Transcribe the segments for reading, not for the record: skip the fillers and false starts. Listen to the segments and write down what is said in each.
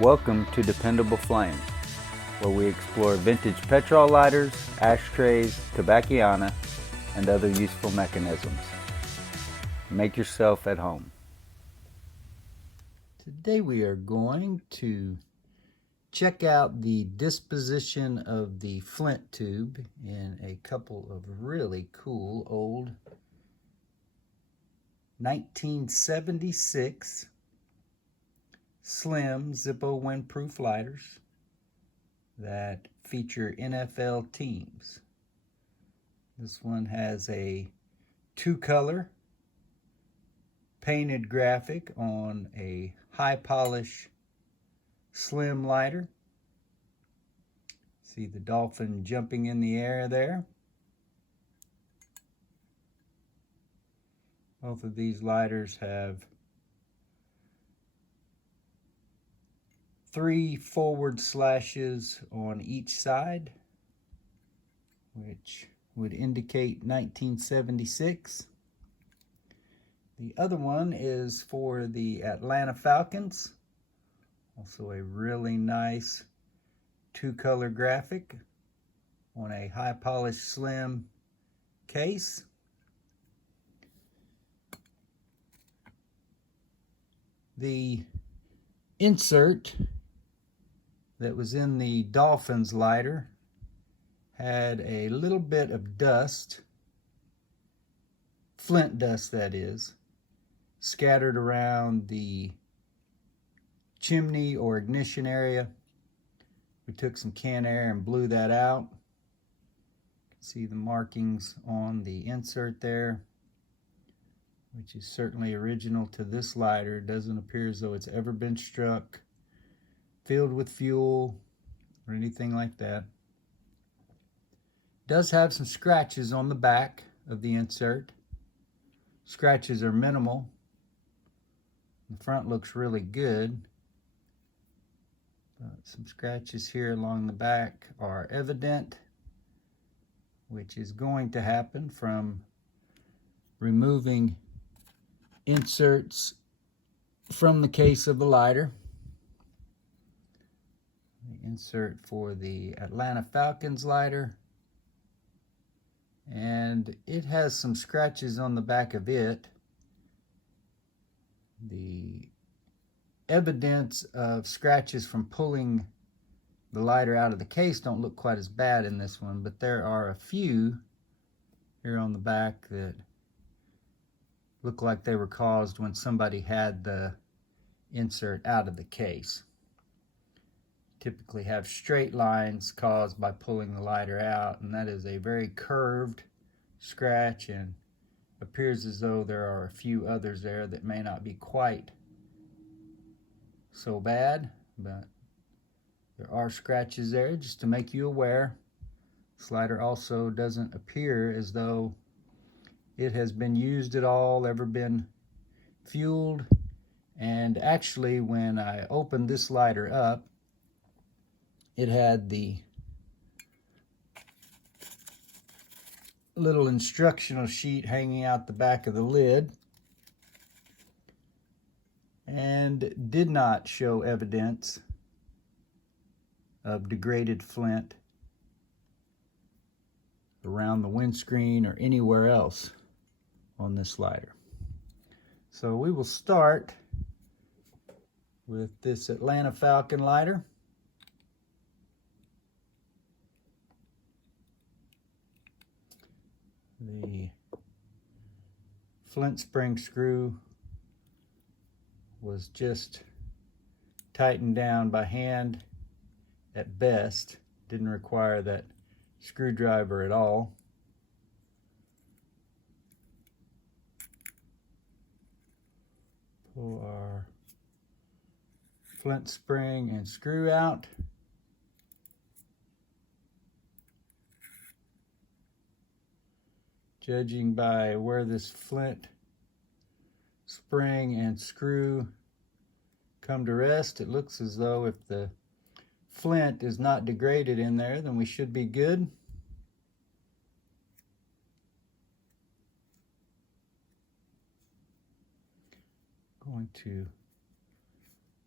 Welcome to Dependable Flame, where we explore vintage petrol lighters, ashtrays, tobacconiana, and other useful mechanisms. Make yourself at home. Today we are going to check out the disposition of the Flint tube in a couple of really cool old 1976 slim Zippo windproof lighters that feature NFL teams. This one has a two-color painted graphic on a high polish slim lighter. See the dolphin jumping in the air there. Both of these lighters have 3 forward slashes on each side, which would indicate 1976. The other one is for the Atlanta Falcons. Also a really nice two-color graphic on a high polished slim case. The insert that was in the Dolphins lighter had a little bit of dust, Flint dust that is, scattered around the chimney or ignition area. We took some canned air and blew that out. You can see the markings on the insert there, which is certainly original to this lighter. It doesn't appear as though it's ever been struck, filled with fuel, or anything like that. It does have some scratches on the back of the insert. Scratches are minimal. The front looks really good. Some scratches here along the back are evident, which is going to happen from removing inserts from the case of the lighter. The insert for the Atlanta Falcons lighter, and it has some scratches on the back of it. The evidence of scratches from pulling the lighter out of the case don't look quite as bad in this one, but there are a few here on the back that look like they were caused when somebody had the insert out of the case. Typically have straight lines caused by pulling the lighter out, and that is a very curved scratch, and appears as though there are a few others there that may not be quite so bad, but there are scratches there just to make you aware. This lighter also doesn't appear as though it has been used at all, ever been fueled, and actually when I opened this lighter up, it had the little instructional sheet hanging out the back of the lid, and did not show evidence of degraded flint around the windscreen or anywhere else on this lighter. So we will start with this Atlanta Falcon lighter. The Flint spring screw was just tightened down by hand at best. Didn't require that screwdriver at all. Pull our Flint spring and screw out. Judging by where this Flint spring and screw come to rest, it looks as though if the Flint is not degraded in there, then we should be good. Going to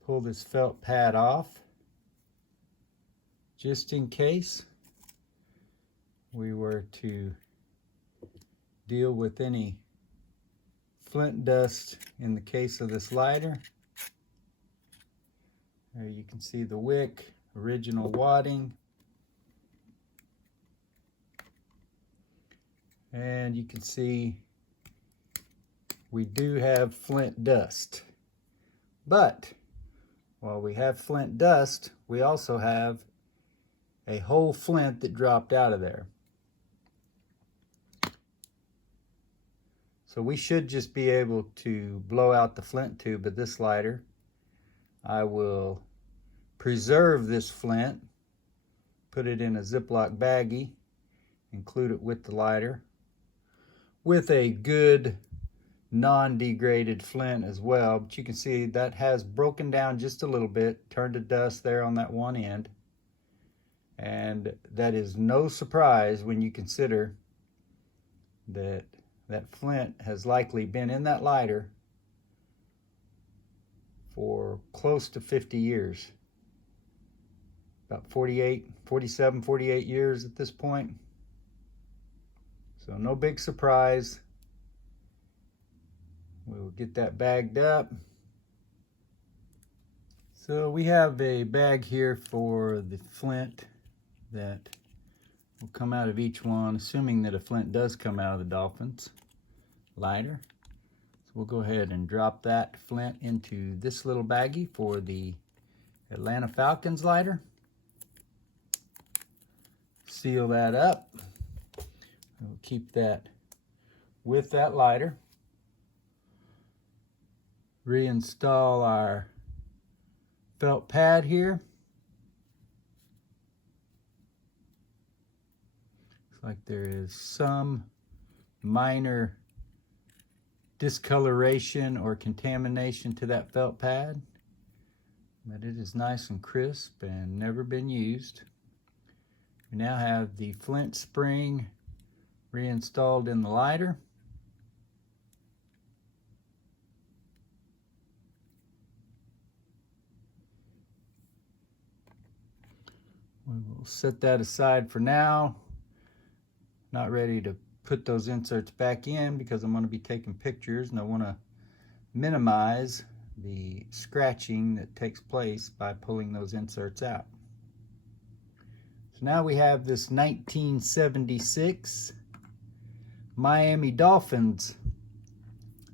pull this felt pad off just in case we were to deal with any flint dust in the case of this lighter. There you can see the wick, original wadding. And you can see we do have flint dust. But while we have flint dust, we also have a whole flint that dropped out of there. So we should just be able to blow out the flint tube of this lighter. I will preserve this flint, put it in a Ziploc baggie, include it with the lighter, with a good non-degraded flint as well. But you can see that has broken down just a little bit, turned to dust there on that one end. And that is no surprise when you consider that that flint has likely been in that lighter for close to 50 years. About 47, 48 years at this point. So no big surprise. We'll get that bagged up. So we have a bag here for the flint that will come out of each one, assuming that a flint does come out of the Dolphin's lighter. So we'll go ahead and drop that flint into this little baggie for the Atlanta Falcons lighter. Seal that up. We'll keep that with that lighter. Reinstall our felt pad here. Looks like there is some minor discoloration or contamination to that felt pad, but it is nice and crisp and never been used. We now have the flint spring reinstalled in the lighter. We will set that aside for now. Not ready to put those inserts back in because I'm going to be taking pictures and I want to minimize the scratching that takes place by pulling those inserts out. So now we have this 1976 Miami Dolphins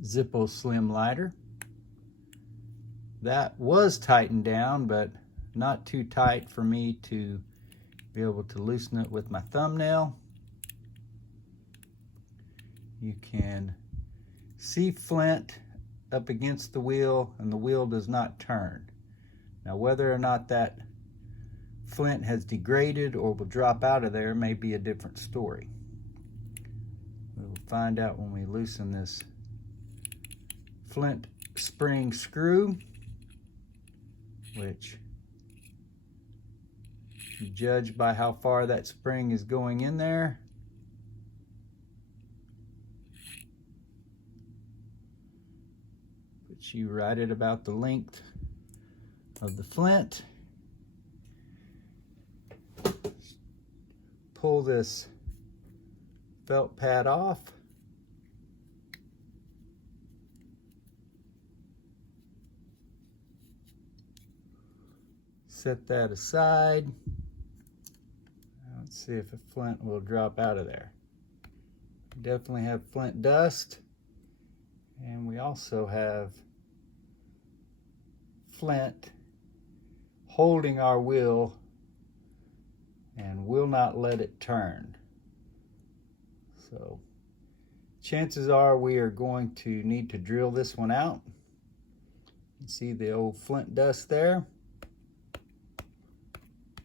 Zippo Slim lighter. That was tightened down, but not too tight for me to be able to loosen it with my thumbnail. You can see flint up against the wheel and the wheel does not turn. Now whether or not that flint has degraded or will drop out of there may be a different story. We'll find out when we loosen this flint spring screw, which you judge by how far that spring is going in there. Put you right at about the length of the flint. Pull this felt pad off. Set that aside. Let's see if a flint will drop out of there. Definitely have flint dust. And we also have flint holding our wheel and will not let it turn. So chances are we are going to need to drill this one out. You can see the old flint dust there.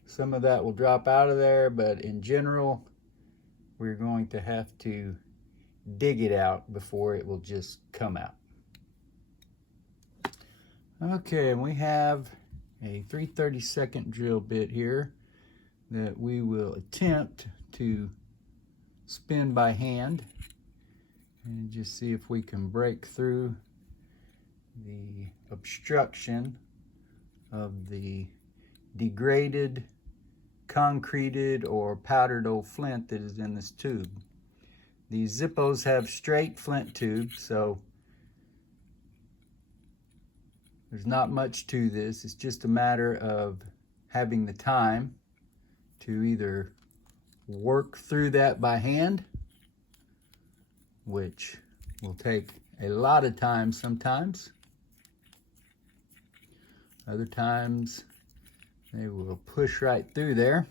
Some of that will drop out of there, but in general, we're going to have to dig it out before it will just come out. Okay, and we have a 3/32 drill bit here that we will attempt to spin by hand and just see if we can break through the obstruction of the degraded, concreted, or powdered old flint that is in this tube. These Zippos have straight flint tubes, so there's not much to this. It's just a matter of having the time to either work through that by hand, which will take a lot of time sometimes. Other times they will push right through there.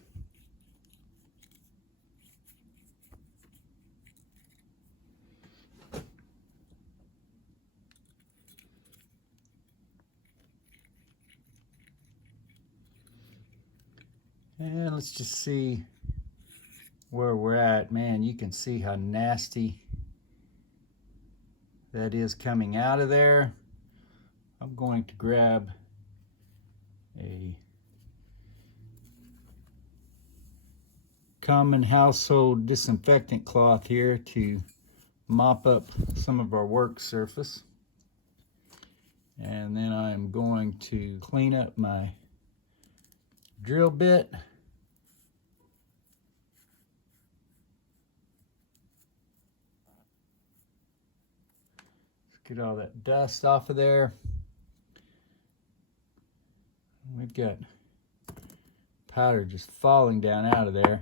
And let's just see where we're at. Man, you can see how nasty that is coming out of there. I'm going to grab a common household disinfectant cloth here to mop up some of our work surface. And then I'm going to clean up my drill bit. Let's get all that dust off of there. We've got powder just falling down out of there,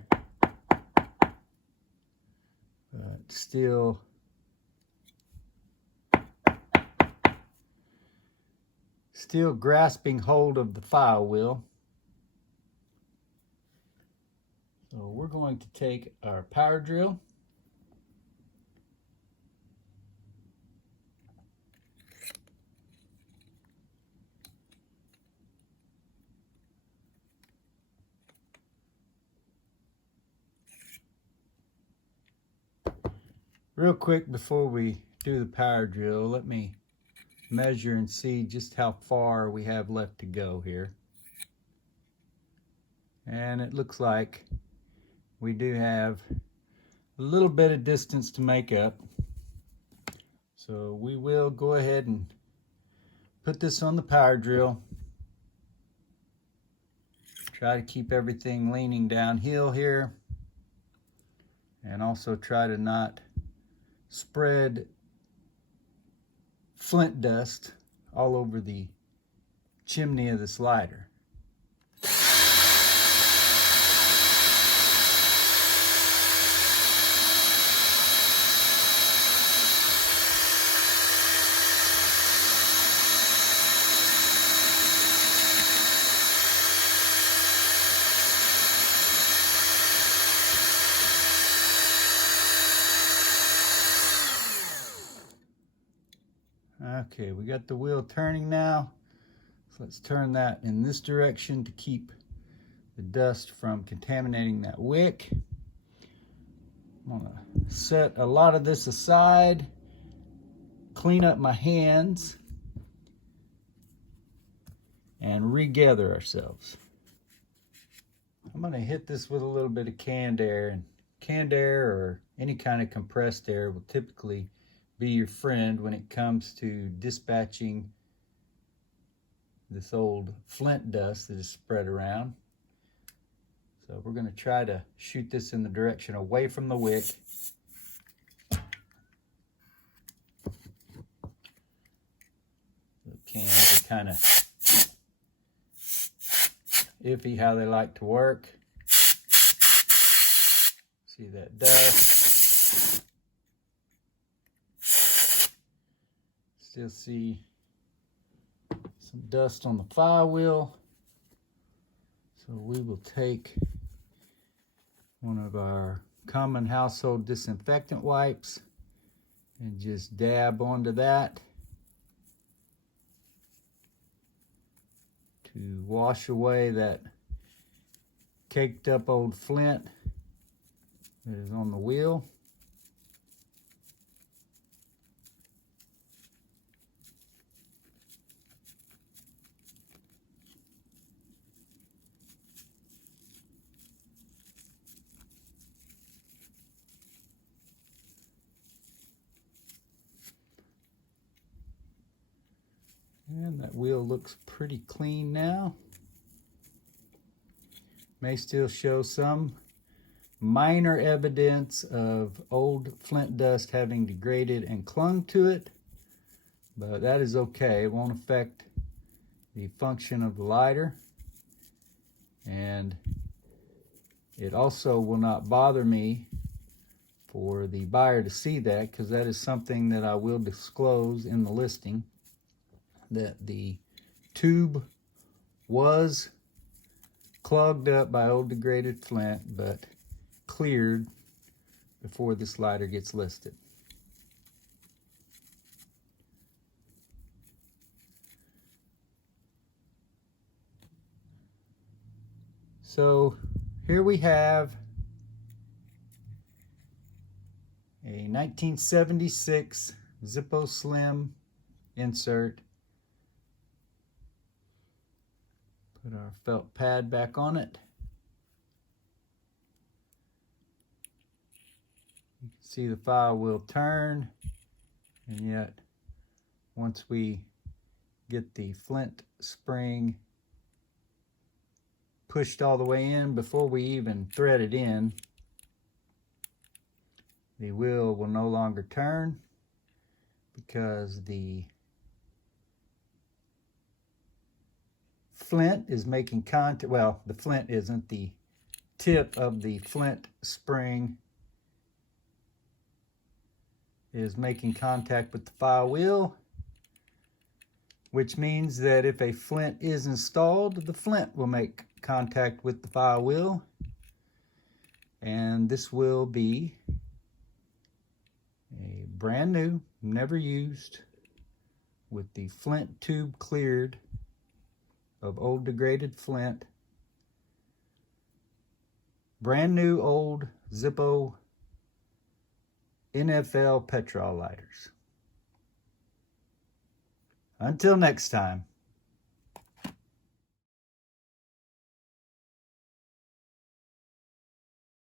but still grasping hold of the file wheel. So we're going to take our power drill, real quick before we do the power drill, let me measure and see just how far we have left to go here. And it looks like we do have a little bit of distance to make up. So we will go ahead and put this on the power drill. Try to keep everything leaning downhill here, and also try to not spread flint dust all over the chimney of the slider. Okay, we got the wheel turning now. So let's turn that in this direction to keep the dust from contaminating that wick. I'm gonna set a lot of this aside, clean up my hands, and regather ourselves. I'm gonna hit this with a little bit of canned air, and canned air or any kind of compressed air will typically be your friend when it comes to dispatching this old flint dust that is spread around. So we're going to try to shoot this in the direction away from the wick. The cans are kind of iffy how they like to work. See that dust? Still see some dust on the file wheel. So we will take one of our common household disinfectant wipes and just dab onto that to wash away that caked up old flint that is on the wheel. And on. That wheel looks pretty clean now. May still show some minor evidence of old flint dust having degraded and clung to it, but that is okay. It won't affect the function of the lighter, and it also will not bother me for the buyer to see that, because that is something that I will disclose in the listing, that the tube was clogged up by old degraded flint but cleared before this lighter gets listed. So here we have a 1976 Zippo Slim insert. Put our felt pad back on it. You can see the file will turn, and yet once we get the flint spring pushed all the way in, before we even thread it in, the wheel will no longer turn, because the flint is making contact. Well, the flint isn't. The tip of the flint spring is making contact with the file wheel, which means that if a flint is installed, the flint will make contact with the file wheel, and this will be a brand new, never used, with the flint tube cleared of old degraded flint, brand new old Zippo NFL petrol lighters. Until next time.